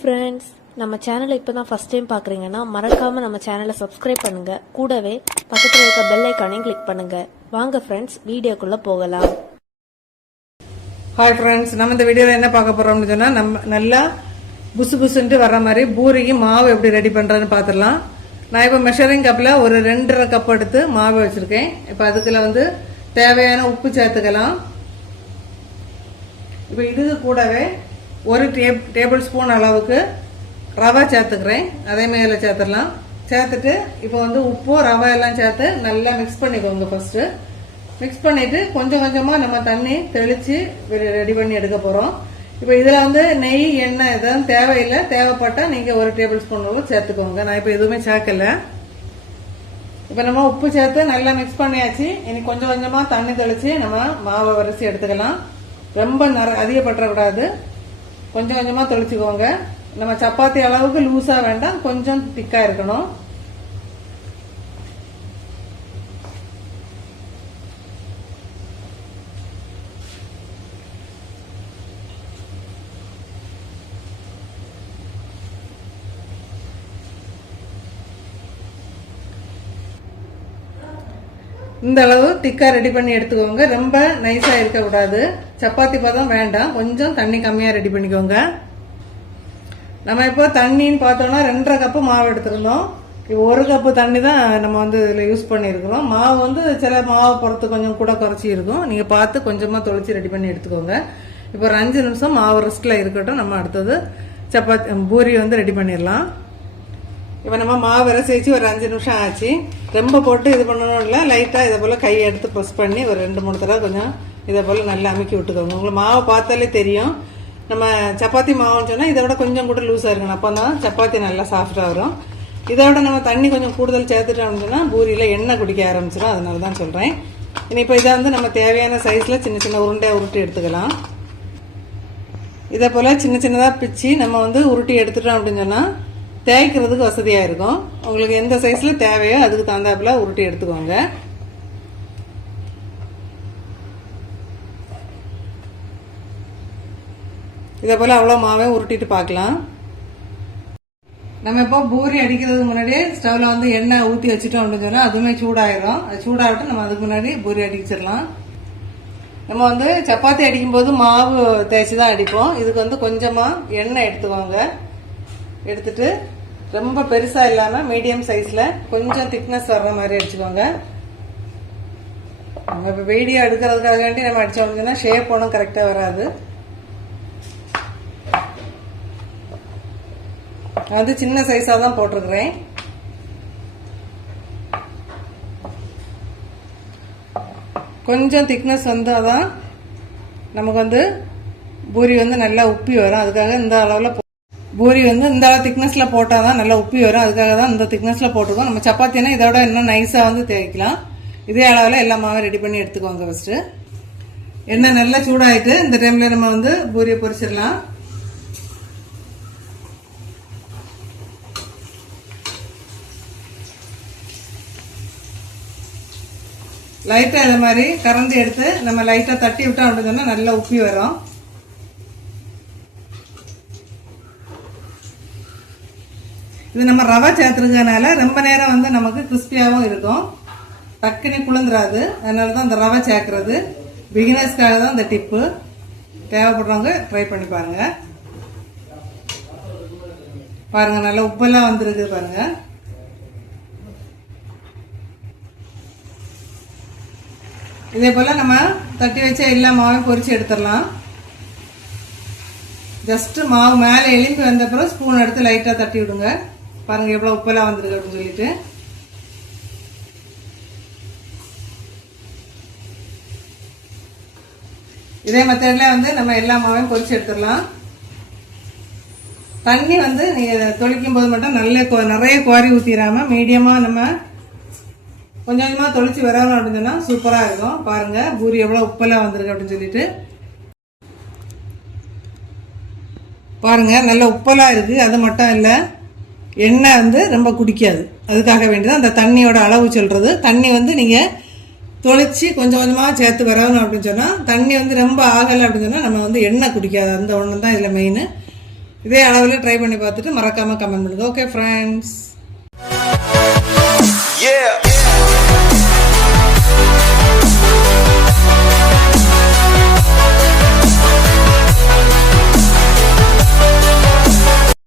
Friends, நம்ம சேனலை இப்போ தான் ஃபஸ்ட் டைம் பார்க்குறீங்கன்னா மறக்காமல் நம்ம சேனலை சப்ஸ்கிரைப் பண்ணுங்கள். கூடவே பக்கத்தில் இருக்க பெல் ஐக்கானையும் கிளிக் பண்ணுங்கள். வாங்க ஃப்ரெண்ட்ஸ், வீடியோக்குள்ளே போகலாம். ஹாய் ஃப்ரெண்ட்ஸ், நம்ம இந்த வீடியோவில் என்ன பார்க்க போகிறோம்னு சொன்னால், நம்ம நல்லா புசு புசுன்ட்டு வர மாதிரி பூரிக்கு மாவு எப்படி ரெடி பண்ணுறதுன்னு பார்த்துடலாம். நான் இப்போ மெஷரிங் கப்பில் ஒரு 2.5 கப் எடுத்து மாவு வச்சுருக்கேன். இப்போ அதுக்குள்ள வந்து தேவையான உப்பு சேர்த்துக்கலாம். இப்போ இதுக்கு கூடவே ஒரு டேபிள் ஸ்பூன் அளவுக்கு ரவை சேர்த்துக்கிறேன். அதே மேலே சேர்த்துடலாம். சேர்த்துட்டு இப்போ வந்து உப்பு ரவை எல்லாம் சேர்த்து நல்லா மிக்ஸ் பண்ணிக்கோங்க. ஃபர்ஸ்ட் மிக்ஸ் பண்ணிட்டு கொஞ்சம் கொஞ்சமாக நம்ம தண்ணி தெளித்து ரெடி பண்ணி எடுக்க போகிறோம். இப்போ இதில் வந்து நெய் எண்ணெய் எதுவும் தேவையில்லை. தேவைப்பட்டால் நீங்கள் ஒரு டேபிள் ஸ்பூன் அளவு சேர்த்துக்கோங்க. நான் இப்போ எதுவுமே சேர்க்கல. இப்போ நம்ம உப்பு சேர்த்து நல்லா மிக்ஸ் பண்ணியாச்சு. இனி கொஞ்சம் கொஞ்சமாக தண்ணி தெளித்து நம்ம மாவை வரிசை எடுத்துக்கலாம். ரொம்ப அதிகப்பட்டுறக்கூடாது. கொஞ்சம் கொஞ்சமாக தெளிச்சுக்கோங்க. நம்ம சப்பாத்தி அளவுக்கு லூஸாக வேண்டாம், கொஞ்சம் திக்காக இருக்கணும். இந்த அளவு திக்கா ரெடி பண்ணி எடுத்துக்கோங்க. ரொம்ப நைஸா இருக்கக்கூடாது. சப்பாத்தி பதம் வேண்டாம். கொஞ்சம் தண்ணி கம்மியா ரெடி பண்ணிக்கோங்க. நம்ம இப்போ தண்ணின்னு பார்த்தோம்னா 2.5 கப்பு மாவு எடுத்துருந்தோம். இப்போ 1 கப்பு தண்ணி தான் நம்ம வந்து இதில் யூஸ் பண்ணியிருக்கிறோம். மாவு வந்து சில மாவு பொறுத்து கொஞ்சம் கூட குறைச்சி இருக்கும். நீங்கள் பார்த்து கொஞ்சமாக தொளிச்சு ரெடி பண்ணி எடுத்துக்கோங்க. இப்போ ஒரு 5 நிமிஷம் மாவு ரெஸ்ட்டில் இருக்கட்டும். நம்ம அடுத்தது சப்பாத்தி பூரி வந்து ரெடி பண்ணிடலாம். இப்போ நம்ம மாவு விரசி வச்சு ஒரு 5 நிமிஷம் ஆச்சு. ரொம்ப போட்டு இது பண்ணணும் இல்லை, லைட்டாக இதை போல் கையை எடுத்து ப்ரெஸ் பண்ணி ஒரு 2-3 தடவை கொஞ்சம் இதை போல் நல்லா அமுக்கி விட்டுக்கோங்க. உங்களுக்கு மாவை பார்த்தாலே தெரியும். நம்ம சப்பாத்தி மாவுன்னு சொன்னால் இதை விட கொஞ்சம் கூட லூஸாக இருக்கணும். அப்போ தான் சப்பாத்தி நல்லா சாஃப்டாக வரும். இதை விட நம்ம தண்ணி கொஞ்சம் கூடுதல் சேர்த்துட்டோம்னு சொன்னால் பூரியில் எண்ணெய் குடிக்க ஆரம்பிச்சிடும். அதனால தான் சொல்கிறேன். இனி இப்போ இதை வந்து நம்ம தேவையான சைஸில் சின்ன சின்ன உருண்டையாக உருட்டி எடுத்துக்கலாம். இதை போல் சின்ன சின்னதாக பிச்சு நம்ம வந்து உருட்டி எடுத்துட்டோம் அப்படின்னு சொன்னால் தேய்க்கிறதுக்கு வசதியாக இருக்கும். உங்களுக்கு எந்த சைஸில் தேவையோ அதுக்கு தகுந்தாப்புல உருட்டி எடுத்துக்கோங்க. இதே போல் அவ்வளோ மாவே உருட்டிட்டு பார்க்கலாம். நம்ம இப்போ பூரி அடிக்கிறதுக்கு முன்னாடியே ஸ்டவ்ல வந்து எண்ணெய் ஊற்றி வச்சுட்டோம் அப்படின்னு சொன்னால் அதுவுமே சூடாயிரும். அது சூடாகட்டும். நம்ம அதுக்கு முன்னாடி பூரி அடிச்சிடலாம். நம்ம வந்து சப்பாத்தி அடிக்கும்போது மாவு தேய்ச்சி தான் அடிப்போம். இதுக்கு வந்து கொஞ்சமாக எண்ணெய் எடுத்துக்கோங்க. எடுத்துட்டு ரொம்ப பெருசா இல்லாம மீடியம் சைஸ்ல கொஞ்சம் திக்னஸ் வர்ற மாதிரி அடிச்சுக்கோங்க. நம்ம இப்ப வீடியோ எடுக்கிறதுக்காக வேண்டி நம்ம அடிச்சோம்னா ஷேப் ஒன்றும் கரெக்டா வராது. வந்து சின்ன சைஸா தான் போட்டிருக்கிறேன். கொஞ்சம் திக்னஸ் வந்தாதான் நமக்கு வந்து பூரி வந்து நல்லா உப்பி வரும். அதுக்காக இந்த அளவுல பூரி வந்து இந்த அளவு திக்னஸ்ல போட்டால் தான் நல்லா உப்பி வரும். அதுக்காக தான் இந்த திக்னஸ்ல போட்டுருக்கோம். நம்ம சப்பாத்தினா இதோட இன்னும் நைஸா வந்து தேய்க்கலாம். இதே அளவில் எல்லா மாவும் ரெடி பண்ணி எடுத்துக்கோங்க. ஃபர்ஸ்ட் எண்ணெய் நல்லா சூடாயிட்டு இந்த டைம்ல நம்ம வந்து பூரியை பொரிச்சிடலாம். லைட்டா இது மாதிரி கரண்டி எடுத்து நம்ம லைட்டா தட்டி விட்டோம் அப்படின்னு சொன்னா நல்லா உப்பி வரும். இது நம்ம ரவை சேர்த்துருக்கனால ரொம்ப நேரம் வந்து நமக்கு கிறிஸ்பியாகவும் இருக்கும். டக்குனு குளிர்ந்துராது. அதனால தான் இந்த ரவை சேர்க்கறது. பிகினர்ஸ்க்காக தான் இந்த டிப்பு. தேவைப்படுறவங்க ட்ரை பண்ணி பாருங்க. பாருங்க நல்லா உப்பெல்லாம் வந்துருக்கு பாருங்க. இதே போல நம்ம தட்டி வச்ச எல்லா மாவையும் பொரிச்சு எடுத்துடலாம். ஜஸ்ட் மாவு மேலே எலும்பி வந்த பிறகு ஸ்பூன் எடுத்து லைட்டா தட்டி விடுங்க. பாருங்க எவ்வளவு உப்பெல்லாம் வந்திருக்கு அப்படின்னு சொல்லிட்டு. இதே மெத்தட்ல வந்து நம்ம எல்லா மாவையும் பொரிச்சு எடுத்துடலாம். தண்ணி வந்து நீங்க தொளிக்கும் போது மட்டும் நிறைய குவாரி ஊத்திராம மீடியமா நம்ம கொஞ்சம் கொஞ்சமா தொளிச்சு வரணும் அப்படின்னு சொன்னா சூப்பரா இருக்கும். பாருங்க பூரி எவ்வளவு உப்பெல்லாம் வந்திருக்கு அப்படின்னு சொல்லிட்டு. பாருங்க நல்ல உப்பெல்லாம் இருக்கு. அது மட்டும் இல்லை, எண்ணெய் வந்து ரொம்ப குடிக்காது. அதுக்காக வேண்டியதான் அந்த தண்ணியோட அளவு சொல்றது. தண்ணி வந்து நீங்க தொளிச்சு கொஞ்சம் கொஞ்சமாக சேர்த்து வரணும் அப்படின்னு சொன்னால், தண்ணி வந்து ரொம்ப ஆகலை அப்படின்னு சொன்னால் நம்ம வந்து எண்ணெய் குடிக்காது. அந்த ஒன்று தான் இதில் மெயின். இதே அளவில் ட்ரை பண்ணி பார்த்துட்டு மறக்காமல் கமெண்ட் பண்ணுங்க. Okay friends. Yeah.